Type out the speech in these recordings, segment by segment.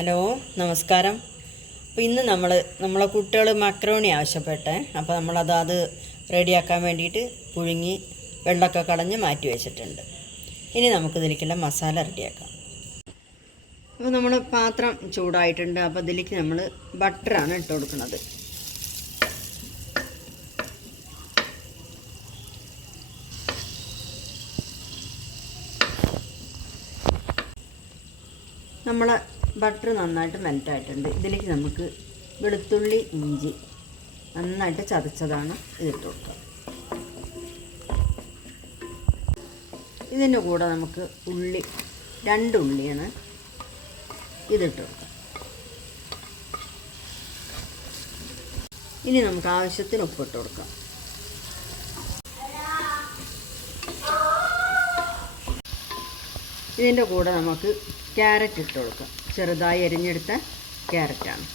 Hello നമസ്കാരം. അപ്പോൾ ഇന്ന് നമ്മൾ നമ്മളെ കുട്ടികൾ മക്രോണി ആവശ്യപ്പെട്ടെ. അപ്പോൾ നമ്മളത് അത് റെഡിയാക്കാൻ വേണ്ടിയിട്ട് പുഴുങ്ങി വെള്ളമൊക്കെ കളഞ്ഞ് മാറ്റി വെച്ചിട്ടുണ്ട്. ഇനി നമുക്ക് ഇതിലേക്കുള്ള മസാല റെഡിയാക്കാം. അപ്പോൾ നമ്മൾ പാത്രം ചൂടായിട്ടുണ്ട്. അപ്പോൾ ഇതിലേക്ക് നമ്മൾ ബട്ടറാണ് ഇട്ട് കൊടുക്കുന്നത്. നമ്മളെ ബട്ടർ നന്നായിട്ട് മെൽറ്റായിട്ടുണ്ട് ഇതിലേക്ക് നമുക്ക് വെളുത്തുള്ളി ഇഞ്ചി നന്നായിട്ട് ചതച്ചതാണ് ഇതിട്ട് കൊടുക്കുക. ഇതിന്റെ കൂടെ നമുക്ക് ഉള്ളി രണ്ട് ഉള്ളിയാണ് ഇതിട്ട് കൊടുക്കുക. ഇനി നമുക്ക് ആവശ്യത്തിന് ഉപ്പിട്ട് കൊടുക്കാം. ഇതിന്റെ കൂടെ നമുക്ക് ക്യാരറ്റ് ഇട്ട് കൊടുക്കാം. ചെറുതായി അരിഞ്ഞെടുത്ത ക്യാരറ്റാണ്.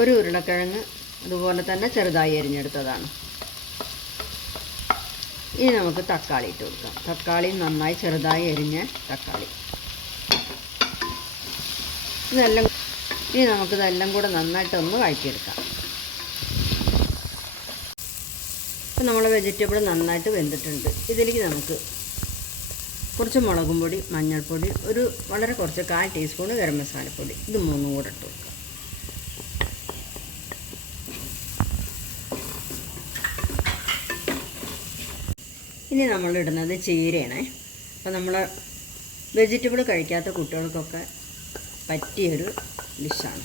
ഒരു ഉരുളക്കിഴങ്ങ് അതുപോലെ തന്നെ ചെറുതായി അരിഞ്ഞെടുത്തതാണ്. ഇനി നമുക്ക് തക്കാളി ഇട്ട് കൊടുക്കാം. തക്കാളി നന്നായി ചെറുതായി അരിഞ്ഞ തക്കാളി. ഇതെല്ലാം ഇനി നമുക്ക് ഇതെല്ലാം കൂടെ നന്നായിട്ട് ഒന്ന് വഴറ്റിയെടുക്കാം. ഇപ്പം നമ്മളെ വെജിറ്റബിൾ നന്നായിട്ട് വെന്തിട്ടുണ്ട്. ഇതിലേക്ക് നമുക്ക് കുറച്ച് മുളകും പൊടി മഞ്ഞൾപ്പൊടി ഒരു വളരെ കുറച്ച് കാൽ ടീസ്പൂൺ ഗരം മസാലപ്പൊടി ഇത് മൂന്നും കൂടെ ഇട്ട് കൊടുക്കുക ഇനി നമ്മൾ ഇടുന്നത് ചീരയാണ്. അപ്പോൾ നമ്മൾ വെജിറ്റബിൾ കഴിക്കാത്ത കുട്ടികൾക്കൊക്കെ പറ്റിയൊരു ഡിഷാണ്.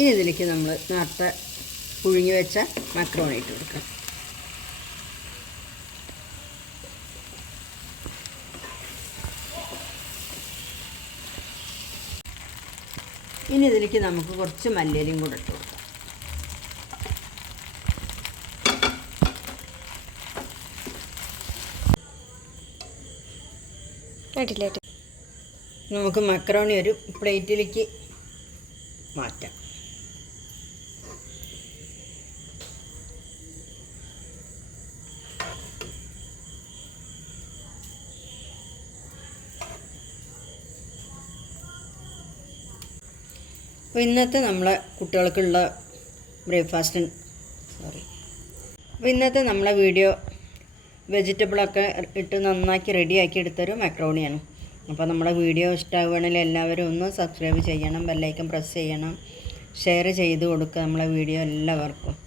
ഇനി ഇതിലേക്ക് നമ്മൾ നേരത്തെ പുഴുങ്ങി വെച്ച മക്രോണി ഇട്ട് കൊടുക്കാം. ഇനി ഇതിലേക്ക് നമുക്ക് കുറച്ച് മല്ലിയിലയും കൂടെ ഇട്ട് കൊടുക്കാം. നമുക്ക് മക്രോണി ഒരു പ്ലേറ്റിലേക്ക് മാറ്റാം. അപ്പോൾ ഇന്നത്തെ നമ്മളെ കുട്ടികൾക്കുള്ള ബ്രേക്ക്ഫാസ്റ്റ് സോറി അപ്പോൾ ഇന്നത്തെ നമ്മളെ വീഡിയോ വെജിറ്റബിളൊക്കെ ഇട്ട് നന്നാക്കി റെഡിയാക്കി എടുത്തൊരു മക്രോണിയാണ് അപ്പോൾ നമ്മുടെ വീഡിയോ ഇഷ്ടമാവുകയാണെങ്കിൽ എല്ലാവരും ഒന്ന് സബ്സ്ക്രൈബ് ചെയ്യണം ബെല്ലൈക്കൻ പ്രസ് ചെയ്യണം ഷെയർ ചെയ്ത് കൊടുക്കുക നമ്മളെ വീഡിയോ എല്ലാവർക്കും.